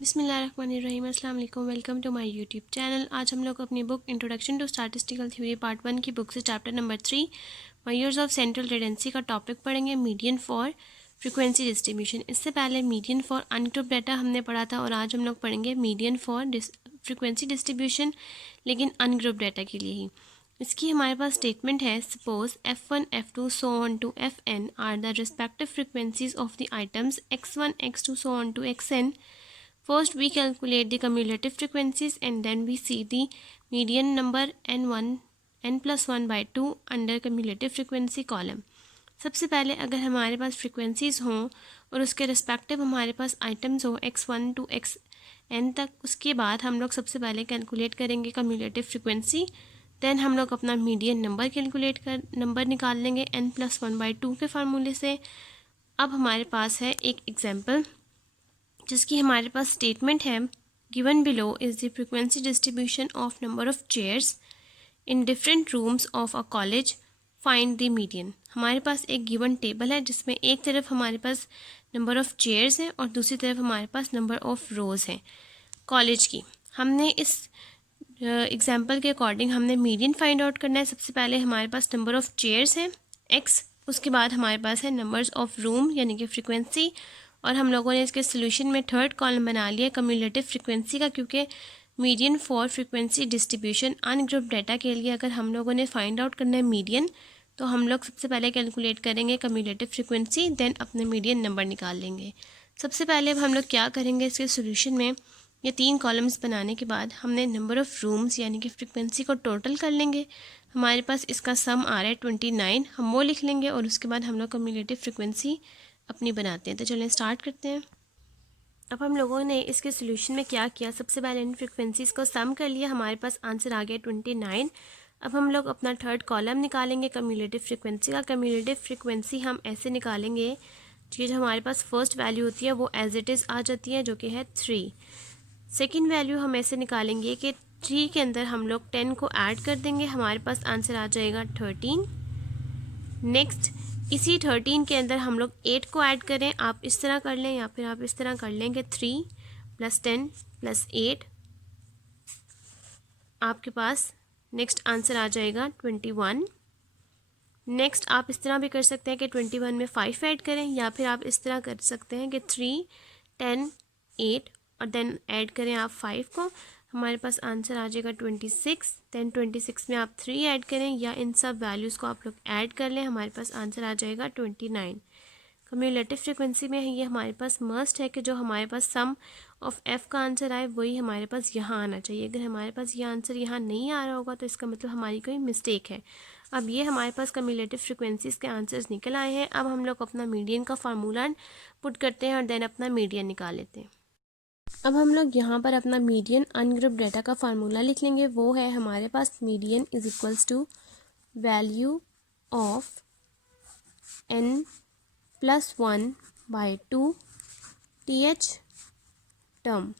बिस्मिल्लाहिर्रहमानिर्रहीम, अस्सलाम वालेकुम। Welcome to my YouTube channel. आज हम लोग अपनी book introduction to statistical theory part 1 की बुक से chapter number 3 measures of central tendency का टॉपिक पढ़ेंगे, मीडियन फॉर फ्रीक्वेंसी डिस्ट्रीब्यूशन। इससे पहले मीडियन फॉर अनग्रुप डाटा हमने पढ़ा था और आज हम लोग पढ़ेंगे मीडियन फॉर फ्रीक्वेंसी डिस्ट्रीब्यूशन, लेकिन अनग्रुप डाटा के लिए ही। इसकी हमारे पास स्टेटमेंट है, suppose F1, F2 so on to Fn are the respective frequencies of the items X1, X2 so on to Xn. First, we calculate the cumulative frequencies and then we see the median number n plus 1 by 2 under cumulative frequency column. सबसे पहले अगर हमारे पास frequencies हों और उसके respective हमारे पास items हो x1 to xn तक, उसके बाद हम लोग सबसे पहले कैलकुलेट करेंगे कम्युलेटिव फ्रीक्वेंसी, देन हम लोग अपना मीडियन नंबर निकाल लेंगे n plus 1 by 2 के फार्मूले से। अब हमारे पास है एक एग्जाम्पल जिसकी हमारे पास स्टेटमेंट है, given below is the frequency distribution of number of chairs in different rooms of a college, find the median. हमारे पास एक गिवन टेबल है जिसमें एक तरफ हमारे पास नंबर ऑफ चेयर्स हैं और दूसरी तरफ हमारे पास नंबर ऑफ रोज़ हैं कॉलेज की। हमने इस एग्जाम्पल के अकॉर्डिंग हमने मीडियन फाइंड आउट करना है। सबसे पहले हमारे पास नंबर ऑफ चेयर्स हैं x, उसके बाद हमारे पास है नंबर्स ऑफ रूम यानी कि फ्रीक्वेंसी, और हम लोगों ने इसके सोल्यूशन में थर्ड कॉलम बना लिया कम्युलेटिव फ्रीक्वेंसी का, क्योंकि median for frequency distribution ungroup data के लिए अगर हम लोगों ने फाइंड आउट करना है मीडियन, तो हम लोग सबसे पहले कैलकुलेट करेंगे कम्युलेटिव फ्रीक्वेंसी, देन अपने मीडियन नंबर निकाल लेंगे। सबसे पहले अब हम लोग क्या करेंगे, इसके सोल्यूशन में ये 3 कॉलम्स बनाने के बाद हमने नंबर ऑफ़ रूम्स यानी कि फ्रीक्वेंसी को टोटल कर लेंगे। हमारे पास इसका सम आ रहा है 29, हम वो लिख लेंगे और उसके बाद हम लोग कम्युलेटिव फ्रीक्वेंसी अपनी बनाते हैं। तो चलें स्टार्ट करते हैं। अब हम लोगों ने इसके सोल्यूशन में क्या किया, सबसे पहले इन फ्रीक्वेंसीज़ को सम कर लिया, हमारे पास आंसर आ गया 29। अब हम लोग अपना थर्ड कॉलम निकालेंगे कम्युलेटिव फ्रीक्वेंसी का। कम्युलेटिव फ्रीक्वेंसी हम ऐसे निकालेंगे कि जो हमारे पास फर्स्ट वैल्यू होती है वो एज इट इज़ आ जाती है, जो कि है 3। सेकेंड वैल्यू हम ऐसे निकालेंगे कि 3 के अंदर हम लोग 10 को ऐड कर देंगे, हमारे पास आंसर आ जाएगा 13। नेक्स्ट इसी 13 के अंदर हम लोग 8 को ऐड करें, आप इस तरह कर लें या फिर आप इस तरह कर लेंगे 3 + 10 + 8, आपके पास नेक्स्ट आंसर आ जाएगा 21। नेक्स्ट आप इस तरह भी कर सकते हैं कि 21 में 5 ऐड करें, या फिर आप इस तरह कर सकते हैं कि 3, 10, 8 और देन ऐड करें आप 5 को, हमारे पास आंसर आ जाएगा 26। देन 26 में आप 3 ऐड करें या इन सब वैल्यूज़ को आप लोग ऐड कर लें, हमारे पास आंसर आ जाएगा 29। कम्युलेटिव फ्रीक्वेंसी में ये हमारे पास मस्ट है कि जो हमारे पास सम ऑफ f का आंसर आए वही हमारे पास यहाँ आना चाहिए। अगर हमारे पास ये आंसर यहाँ नहीं आ रहा होगा तो इसका मतलब हमारी कोई मिस्टेक है। अब ये हमारे पास कम्युलेटिव फ्रीक्वेंसीज़ के आंसर्स निकल आए हैं। अब हम लोग अपना मीडियन का फार्मूला पुट करते हैं और देन अपना मीडियन निकाल लेते हैं। अब हम लोग यहाँ पर अपना मीडियन अनग्रुप डाटा का फार्मूला लिख लेंगे, वो है हमारे पास median is equals to value of n + 1 by 2 th term.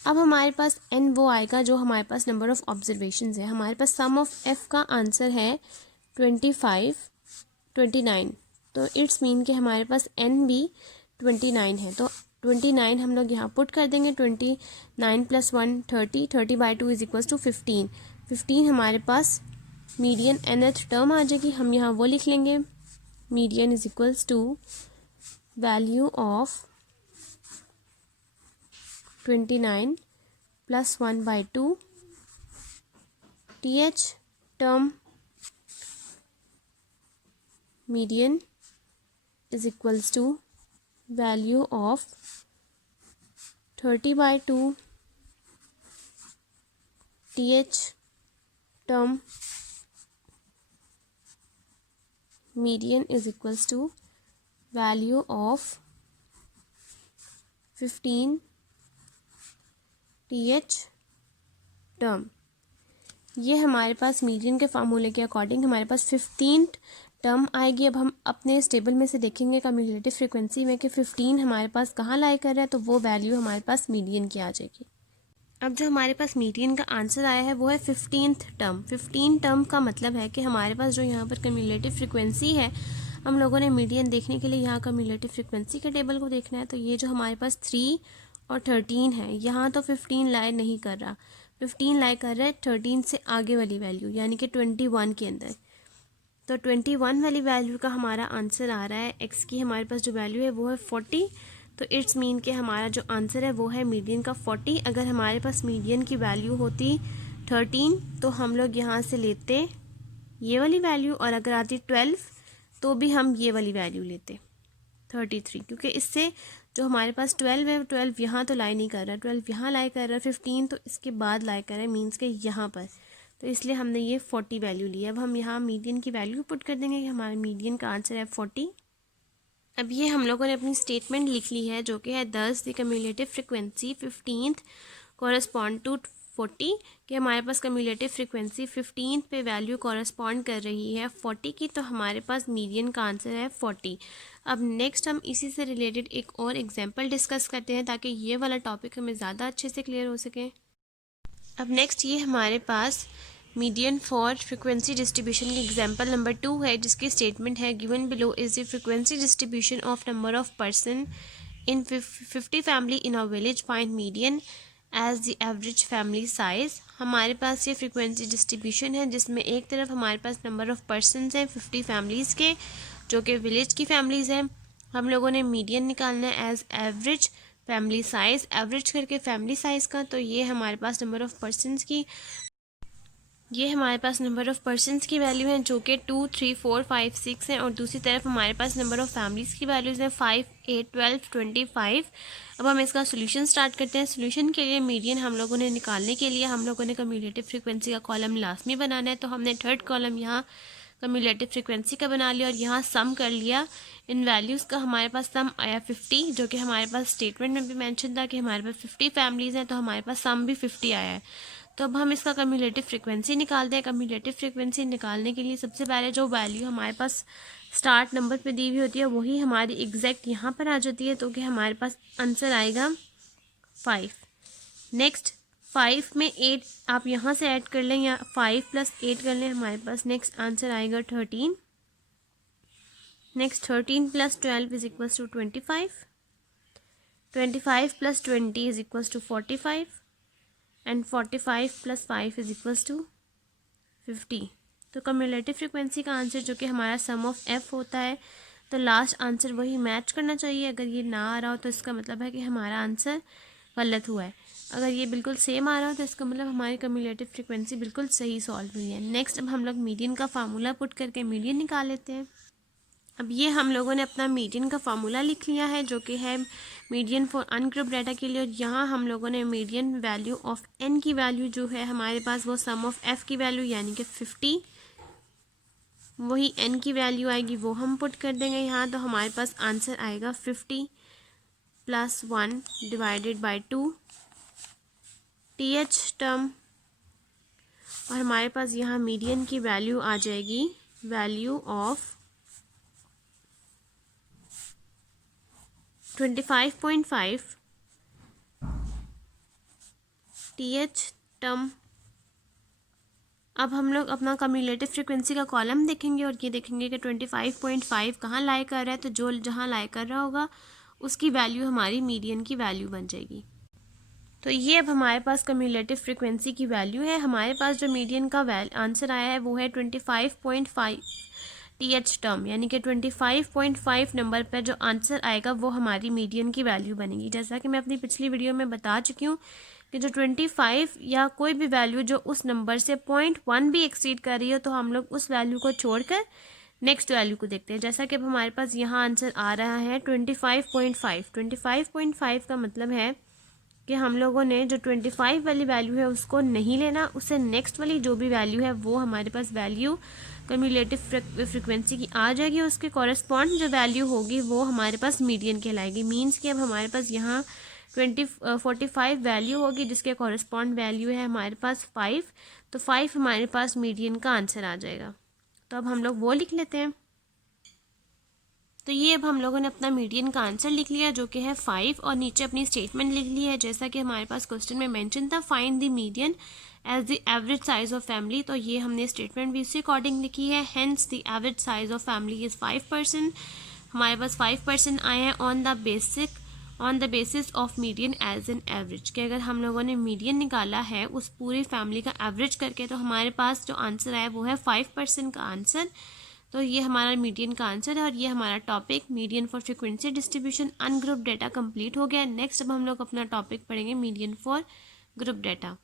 अब हमारे पास n वो आएगा जो हमारे पास नंबर ऑफ़ ऑब्जर्वेशंस है। हमारे पास सम ऑफ f का आंसर है 29, तो इट्स मीन कि हमारे पास n भी 29 है। तो 29 हम लोग यहाँ पुट कर देंगे, 29 + 1 30 by 2 इज इक्वल्स टू 15 हमारे पास मीडियन nth टर्म आ जाएगी। हम यहाँ वो लिख लेंगे, median is equals to value of 29 + 1 by 2 th term median is equals to value of 30 by 2 th term median is equals to value of 15 th term. ये हमारे पास मीडियन के फार्मूले के अकॉर्डिंग हमारे पास 15 टर्म आएगी। अब हम अपने इस टेबल में से देखेंगे कम्युलेटिव फ्रीक्वेंसी में कि 15 हमारे पास कहाँ लाई कर रहा है, तो वो वैल्यू हमारे पास मीडियन की आ जाएगी। अब जो हमारे पास मीडियन का आंसर आया है वो है 15th टर्म। 15 टर्म का मतलब है कि हमारे पास जो यहाँ पर कम्युलेटिव फ्रीक्वेंसी है, हम लोगों ने मीडियन देखने के लिए यहाँ कम्युलेटिव फ्रीक्वेंसी के टेबल को देखना है। तो ये जो हमारे पास 3 और 13 है। यहाँ तो 15 लाई नहीं कर रहा, 15 लाई कर रहा है 13 से आगे वाली वैल्यू यानी कि 21 के अंदर। तो 21 वाली वैल्यू का हमारा आंसर आ रहा है, एक्स की हमारे पास जो वैल्यू है वो है 40। तो इट्स मीन कि हमारा जो आंसर है वो है मीडियन का 40। अगर हमारे पास मीडियन की वैल्यू होती 13 तो हम लोग यहाँ से लेते ये वाली वैल्यू, और अगर आती 12 तो भी हम ये वाली वैल्यू लेते 33, क्योंकि इससे जो हमारे पास 12 है 12 यहाँ तो लाई नहीं कर रहा, 12 यहाँ लाई कर रहा है, 15 तो इसके बाद लाई कर रहा है, मीन्स के यहाँ पर। तो इसलिए हमने ये 40 वैल्यू ली है। अब हम यहाँ मीडियन की वैल्यू पुट कर देंगे कि हमारे मीडियन का आंसर है 40। अब ये हम लोगों ने अपनी स्टेटमेंट लिख ली है जो कि है 10 the cumulative frequency 15th correspond to 40, कि हमारे पास कम्युलेटिव फ्रिक्वेंसी 15th पे वैल्यू कॉरस्पॉन्ड कर रही है 40 की, तो हमारे पास मीडियन का आंसर है 40। अब नेक्स्ट हम इसी से रिलेटेड एक और एग्जांपल डिस्कस करते हैं ताकि ये वाला टॉपिक हमें ज़्यादा अच्छे से क्लियर हो सके। अब नेक्स्ट ये हमारे पास मीडियन फॉर फ्रिक्वेंसी डिस्ट्रीब्यूशन की एग्जांपल नंबर 2 है, जिसकी स्टेटमेंट है given below is the frequency distribution of number of person in 50 family in a village, find median as the average family size. हमारे पास ये फ्रिक्वेंसी डिस्ट्रीब्यूशन है जिसमें एक तरफ हमारे पास नंबर ऑफ पर्सनस हैं 50 फैमिलीज़ के जो कि विलेज की फैमिलीज़ हैं। हम लोगों ने मीडियन निकालना है as average family size, average करके फैमिली साइज़ का। तो ये हमारे पास नंबर ऑफ़ पर्सनस की वैल्यू है जो कि 2, 3, 4, 5, 6 हैं, और दूसरी तरफ हमारे पास नंबर ऑफ़ फैमिलीज़ की वैल्यूज़ हैं 5, 8, 12, 25। अब हम इसका सोल्यूशन स्टार्ट करते हैं। सोल्यूशन के लिए मीडियन हम लोगों ने निकालने के लिए हम लोगों ने कम्युलेटिव फ्रिक्वेंसी का कॉलम लाजमी बनाना है, तो हमने थर्ड कॉलम यहाँ कम्युलेटिव फ्रिक्वेंसी का बना लिया और यहाँ सम कर लिया। इन वैल्यूज़ का हमारे पास सम आया 50, जो कि हमारे पास स्टेटमेंट में भी मेंशन था कि हमारे पास 50 फैमिलीज़ हैं, तो हमारे पास सम भी 50 आया है। तो अब हम इसका कम्युलेटिव फ्रिक्वेंसी निकालते हैं। कम्युलेटिव फ्रिक्वेंसी निकालने के लिए सबसे पहले जो वैल्यू हमारे पास स्टार्ट नंबर पे दी हुई होती है वही हमारी एग्जैक्ट यहाँ पर आ जाती है, तो कि हमारे पास आंसर आएगा 5। नेक्स्ट 5 में 8 आप यहाँ से ऐड कर लें या 5 + 8 कर लें, हमारे पास नेक्स्ट आंसर आएगा 13। Next 13 + 12 is equals to 25, 25 + 20 is equals to 45, and 45 + 5 is equals to 50। तो कम्युलेटिव फ्रिक्वेंसी का आंसर जो कि हमारा सम ऑफ एफ होता है, तो लास्ट आंसर वही मैच करना चाहिए। अगर ये ना आ रहा हो तो इसका मतलब है कि हमारा आंसर गलत हुआ है। अगर ये बिल्कुल सेम आ रहा हो तो इसका मतलब हमारी कम्युलेटिव फ्रिक्वेंसी बिल्कुल सही सॉल्व हुई है। नेक्स्ट अब हम लोग मीडियन का फार्मूला पुट करके मीडियन निकाल लेते हैं। अब ये हम लोगों ने अपना मीडियन का फार्मूला लिख लिया है जो कि है मीडियन फॉर अनग्रुप डाटा के लिए, और यहाँ हम लोगों ने मीडियन वैल्यू ऑफ एन की वैल्यू जो है हमारे पास वो सम ऑफ एफ की वैल्यू यानी कि 50, वही एन की वैल्यू आएगी वो हम पुट कर देंगे यहाँ। तो हमारे पास आंसर आएगा 50 + 1 / 2 TH टर्म, और हमारे पास यहाँ मीडियन की वैल्यू आ जाएगी वैल्यू ऑफ 25.5 TH टर्म। अब हम लोग अपना कम्युलेटिव फ्रिक्वेंसी का कॉलम देखेंगे और ये देखेंगे कि 25.5 कहाँ लाई कर रहा है, तो जो जहाँ लाई कर रहा होगा उसकी वैल्यू हमारी मीडियन की वैल्यू बन जाएगी। तो ये अब हमारे पास कम्युलेटिव फ्रिक्वेंसी की वैल्यू है। हमारे पास जो मीडियन का आंसर आया है वो है 25.5 TH टर्म, यानी कि 25.5 नंबर पर जो आंसर आएगा वो हमारी मीडियन की वैल्यू बनेगी। जैसा कि मैं अपनी पिछली वीडियो में बता चुकी हूँ कि जो 25 या कोई भी वैल्यू जो उस नंबर से 0.1 भी एक्सीड कर रही हो तो हम लोग उस वैल्यू को छोड़कर नेक्स्ट वैल्यू को देखते हैं। जैसा कि अब हमारे पास यहाँ आंसर आ रहा है 25.5। 25.5 का मतलब है कि हम लोगों ने जो 25 वाली वैल्यू है उसको नहीं लेना, उससे नेक्स्ट वाली जो भी वैल्यू है वो हमारे पास वैल्यू कम्युलेटिव फ्रिक्वेंसी की आ जाएगी। उसके कॉरेस्पॉन्ड जो वैल्यू होगी वो हमारे पास मीडियन कहलाएगी। मीन्स कि अब हमारे पास यहाँ 45 वैल्यू होगी जिसके कॉरेस्पॉन्ड वैल्यू है हमारे पास 5, तो 5 हमारे पास मीडियन का आंसर आ जाएगा। तो अब हम लोग वो लिख लेते हैं। तो ये अब हम लोगों ने अपना मीडियन का आंसर लिख लिया जो कि है 5, और नीचे अपनी स्टेटमेंट लिख ली है जैसा कि हमारे पास क्वेश्चन में मेंशन था, find the median as the average size of family. तो ये हमने स्टेटमेंट भी उसी अकॉर्डिंग लिखी है। Hence the average size of family is 5%। हमारे पास 5% आए हैं on on the basis of median as an average, कि अगर हम लोगों ने मीडियन निकाला है उस पूरी फैमिली का एवरेज करके, तो हमारे पास जो आंसर आया वो है 5% का आंसर। तो ये हमारा मीडियन का आंसर है और ये हमारा topic median for frequency distribution ungroup data complete हो गया। नेक्स्ट अब हम लोग अपना टॉपिक पढ़ेंगे मीडियन फॉर ग्रुप डेटा।